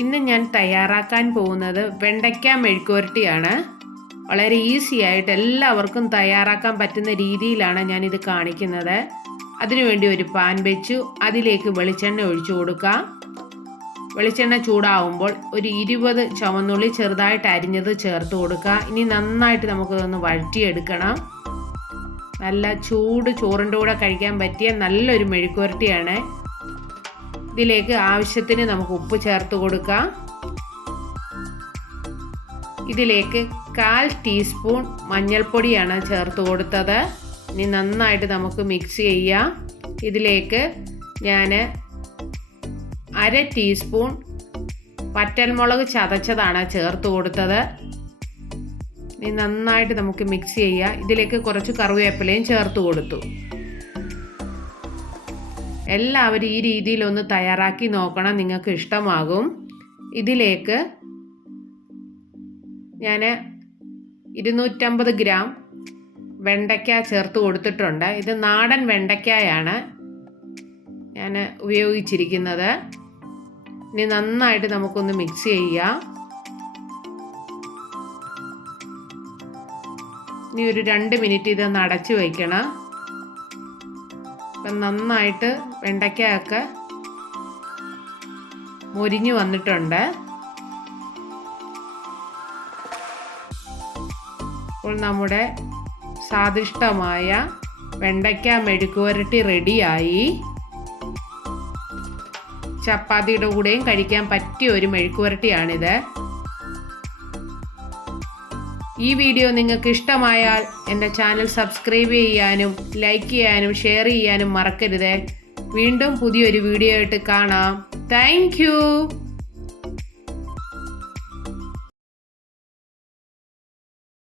ഇന്ന് ഞാൻ തയ്യാറാക്കാൻ പോകുന്നത് വെണ്ടയ്ക്ക മെഴുക്കുവരട്ടിയാണ്. വളരെ ഈസി ആയിട്ട് എല്ലാവർക്കും തയ്യാറാക്കാൻ പറ്റുന്ന രീതിയിലാണ് ഞാനിത് കാണിക്കുന്നത്. അതിനുവേണ്ടി ഒരു പാൻ വെച്ചു, അതിലേക്ക് വെളിച്ചെണ്ണ ഒഴിച്ചു കൊടുക്കാം. വെളിച്ചെണ്ണ ചൂടാവുമ്പോൾ ഒരു 20 ചുവന്നുള്ളി ചെറുതായിട്ട് അരിഞ്ഞത് ചേർത്ത് കൊടുക്കുക. ഇനി നന്നായിട്ട് നമുക്കിതൊന്ന് വഴറ്റിയെടുക്കണം. നല്ല ചൂട് ചോറിൻ്റെ കൂടെ കഴിക്കാൻ പറ്റിയ നല്ലൊരു മെഴുക്കുവരട്ടിയാണ്. ഇതിലേക്ക് ആവശ്യത്തിന് നമുക്ക് ഉപ്പ് ചേർത്ത് കൊടുക്കാം. ഇതിലേക്ക് 1/4 ടീസ്പൂൺ മഞ്ഞൾപ്പൊടിയാണ് ചേർത്ത് കൊടുത്തത്. ഇനി നന്നായിട്ട് നമുക്ക് മിക്സ് ചെയ്യാം. ഇതിലേക്ക് ഞാൻ 1/2 ടീസ്പൂൺ വറ്റൽമുളക് ചതച്ചതാണ് ചേർത്ത് കൊടുത്തത്. ഇനി നന്നായിട്ട് നമുക്ക് മിക്സ് ചെയ്യാം. ഇതിലേക്ക് കുറച്ച് കറിവേപ്പിലയും ചേർത്ത് കൊടുത്തു. എല്ലാവരും ഈ രീതിയിലൊന്ന് തയ്യാറാക്കി നോക്കണം, നിങ്ങൾക്ക് ഇഷ്ടമാകും. ഇതിലേക്ക് ഞാൻ 250 ഗ്രാം വെണ്ടയ്ക്ക ചേർത്ത് കൊടുത്തിട്ടുണ്ട്. ഇത് നാടൻ വെണ്ടയ്ക്കയാണ് ഞാൻ ഉപയോഗിച്ചിരിക്കുന്നത്. ഇനി നന്നായിട്ട് നമുക്കൊന്ന് മിക്സ് ചെയ്യാം. ഇനി ഒരു 2 മിനിറ്റ് ഇതൊന്ന് അടച്ചു വയ്ക്കണം. അപ്പം നന്നായിട്ട് വെണ്ടയ്ക്കയൊക്കെ മൊരിഞ്ഞു വന്നിട്ടുണ്ട്. അപ്പോൾ നമ്മുടെ സ്വാദിഷ്ടമായ വെണ്ടയ്ക്ക മെഴുക്കുവരട്ടി റെഡിയായി. ചപ്പാത്തിയുടെ കൂടെയും കഴിക്കാൻ പറ്റിയ ഒരു മെഴുക്കുവരട്ടിയാണിത്. ഈ വീഡിയോ നിങ്ങൾക്ക് ഇഷ്ടമായാൽ എൻ്റെ ചാനൽ സബ്സ്ക്രൈബ് ചെയ്യാനും ലൈക്ക് ചെയ്യാനും ഷെയർ ചെയ്യാനും മറക്കരുത്. വീണ്ടും പുതിയൊരു വീഡിയോ ആയിട്ട് കാണാം. Thank you.